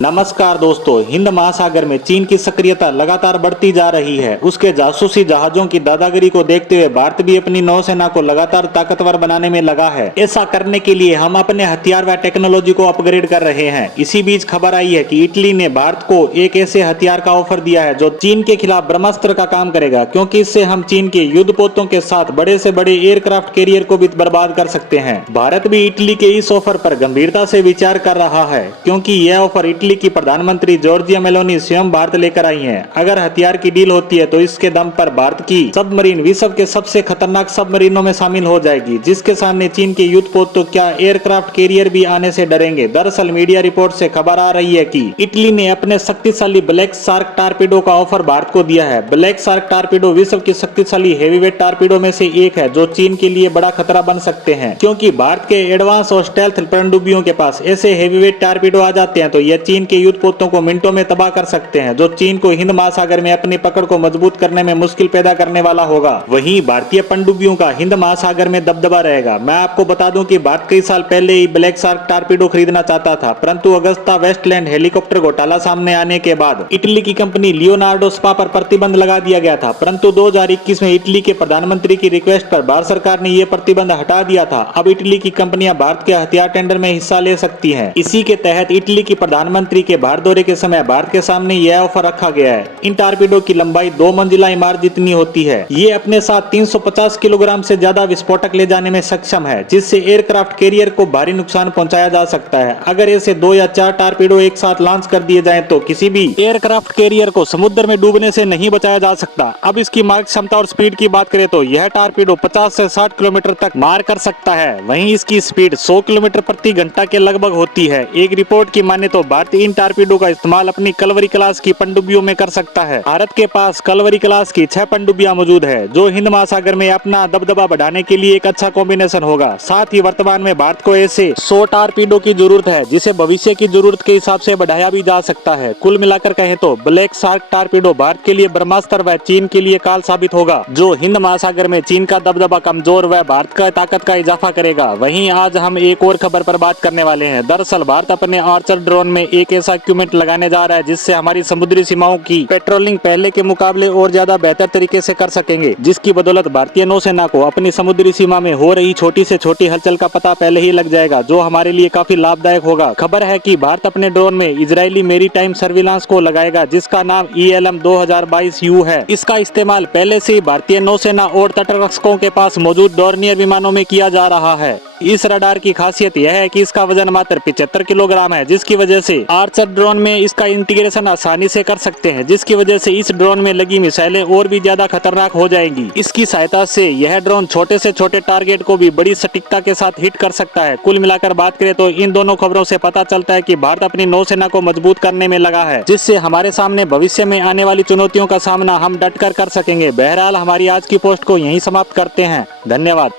नमस्कार दोस्तों, हिंद महासागर में चीन की सक्रियता लगातार बढ़ती जा रही है। उसके जासूसी जहाजों की दादागिरी को देखते हुए भारत भी अपनी नौसेना को लगातार ताकतवर बनाने में लगा है। ऐसा करने के लिए हम अपने हथियार व टेक्नोलॉजी को अपग्रेड कर रहे हैं। इसी बीच खबर आई है कि इटली ने भारत को एक ऐसे हथियार का ऑफर दिया है जो चीन के खिलाफ ब्रह्मास्त्र का काम करेगा, क्योंकि इससे हम चीन के युद्धपोतों के साथ बड़े से बड़े एयरक्राफ्ट कैरियर को भी बर्बाद कर सकते हैं। भारत भी इटली के इस ऑफर पर गंभीरता से विचार कर रहा है, क्योंकि यह ऑफर इटली की प्रधानमंत्री जॉर्जिया मेलोनी स्वयं भारत लेकर आई हैं। अगर हथियार की डील होती है तो इसके दम पर भारत की सबमरीन विश्व के सबसे खतरनाक सबमरीनों में शामिल हो जाएगी, जिसके सामने चीन के युद्धपोत तो क्या एयरक्राफ्ट कैरियर भी आने से डरेंगे। दरअसल मीडिया रिपोर्ट से खबर आ रही है कि इटली ने अपने शक्तिशाली ब्लैक शार्क टारपीडो का ऑफर भारत को दिया है। ब्लैक शार्क टारपीडो विश्व की शक्तिशाली हेवीवेट टारपीडो में से एक है, जो चीन के लिए बड़ा खतरा बन सकते हैं, क्योंकि भारत के एडवांस और स्टेल्थ पनडुब्बियों के पास ऐसे हेवीवेट टारपीडो आ जाते हैं तो यह चीन के युद्धपोतों को मिनटों में तबाह कर सकते हैं, जो चीन को हिंद महासागर में अपनी पकड़ को मजबूत करने में मुश्किल पैदा करने वाला होगा। वहीं भारतीय पनडुब्बियों का हिंद महासागर में दबदबा रहेगा। मैं आपको बता दूं कि भारत कई साल पहले ही ब्लैक शार्क टारपीडो खरीदना चाहता था, परंतु अगस्ता वेस्टलैंड हेलीकॉप्टर घोटाला सामने आने के बाद इटली की कंपनी लियोनार्डो स्पा पर प्रतिबंध लगा दिया गया था। परंतु 2021 में इटली के प्रधानमंत्री की रिक्वेस्ट पर भारत सरकार ने यह प्रतिबंध हटा दिया था। अब इटली की कंपनियां भारत के हथियार टेंडर में हिस्सा ले सकती हैं। इसी के तहत इटली की प्रधानमंत्री के भारत दौरे के समय भारत के सामने यह ऑफर रखा गया है। इन टारपीडो की लंबाई 2 मंजिला इमारत जितनी होती है। ये अपने साथ 350 किलोग्राम से ज्यादा विस्फोटक ले जाने में सक्षम है, जिससे एयरक्राफ्ट कैरियर को भारी नुकसान पहुंचाया जा सकता है। अगर ऐसे 2 या 4 टारपीडो एक साथ लॉन्च कर दिए जाएं तो किसी भी एयरक्राफ्ट कैरियर को समुद्र में डूबने से नहीं बचाया जा सकता। अब इसकी मार्ग क्षमता और स्पीड की बात करें तो यह टारपीडो 50 से 60 किलोमीटर तक मार कर सकता है। वहीं इसकी स्पीड 100 किलोमीटर प्रति घंटा के लगभग होती है। एक रिपोर्ट की माने तो भारत इन टारपीडो का इस्तेमाल अपनी कलवरी क्लास की पनडुब्बियों में कर सकता है। भारत के पास कलवरी क्लास की 6 पनडुब्बियां मौजूद है, जो हिंद महासागर में अपना दबदबा बढ़ाने के लिए एक अच्छा कॉम्बिनेशन होगा। साथ ही वर्तमान में भारत को ऐसे 100 टारपीडो की जरूरत है, जिसे भविष्य की जरूरत के हिसाब से बढ़ाया भी जा सकता है। कुल मिलाकर कहें तो ब्लैक शार्क टारपीडो भारत के लिए ब्रह्मास्त्र व चीन के लिए काल साबित होगा, जो हिंद महासागर में चीन का दबदबा कमजोर व भारत का ताकत का इजाफा करेगा। वहीं आज हम एक और खबर पर बात करने वाले हैं। दरअसल भारत अपने आर्चर ड्रोन में एक ऐसा इक्विपमेंट लगाने जा रहा है, जिससे हमारी समुद्री सीमाओं की पेट्रोलिंग पहले के मुकाबले और ज्यादा बेहतर तरीके से कर सकेंगे, जिसकी बदौलत भारतीय नौसेना को अपनी समुद्री सीमा में हो रही छोटी से छोटी हलचल का पता पहले ही लग जाएगा, जो हमारे लिए काफी लाभदायक होगा। खबर है कि भारत अपने ड्रोन में इजरायली मेरीटाइम सर्विलांस को लगाएगा, जिसका नाम ELM 2022U है। इसका इस्तेमाल पहले से ही भारतीय नौसेना और तटरक्षकों के पास मौजूद डॉर्नियर विमानों में किया जा रहा है। इस रडार की खासियत यह है कि इसका वजन मात्र 75 किलोग्राम है, जिसकी वजह से आर्चर ड्रोन में इसका इंटीग्रेशन आसानी से कर सकते हैं, जिसकी वजह से इस ड्रोन में लगी मिसाइलें और भी ज्यादा खतरनाक हो जाएंगी। इसकी सहायता से यह ड्रोन छोटे से छोटे टारगेट को भी बड़ी सटीकता के साथ हिट कर सकता है। कुल मिलाकर बात करें तो इन दोनों खबरों से पता चलता है कि भारत अपनी नौसेना को मजबूत करने में लगा है, जिससे हमारे सामने भविष्य में आने वाली चुनौतियों का सामना हम डट कर सकेंगे। बहरहाल हमारी आज की पोस्ट को यहीं समाप्त करते हैं। धन्यवाद।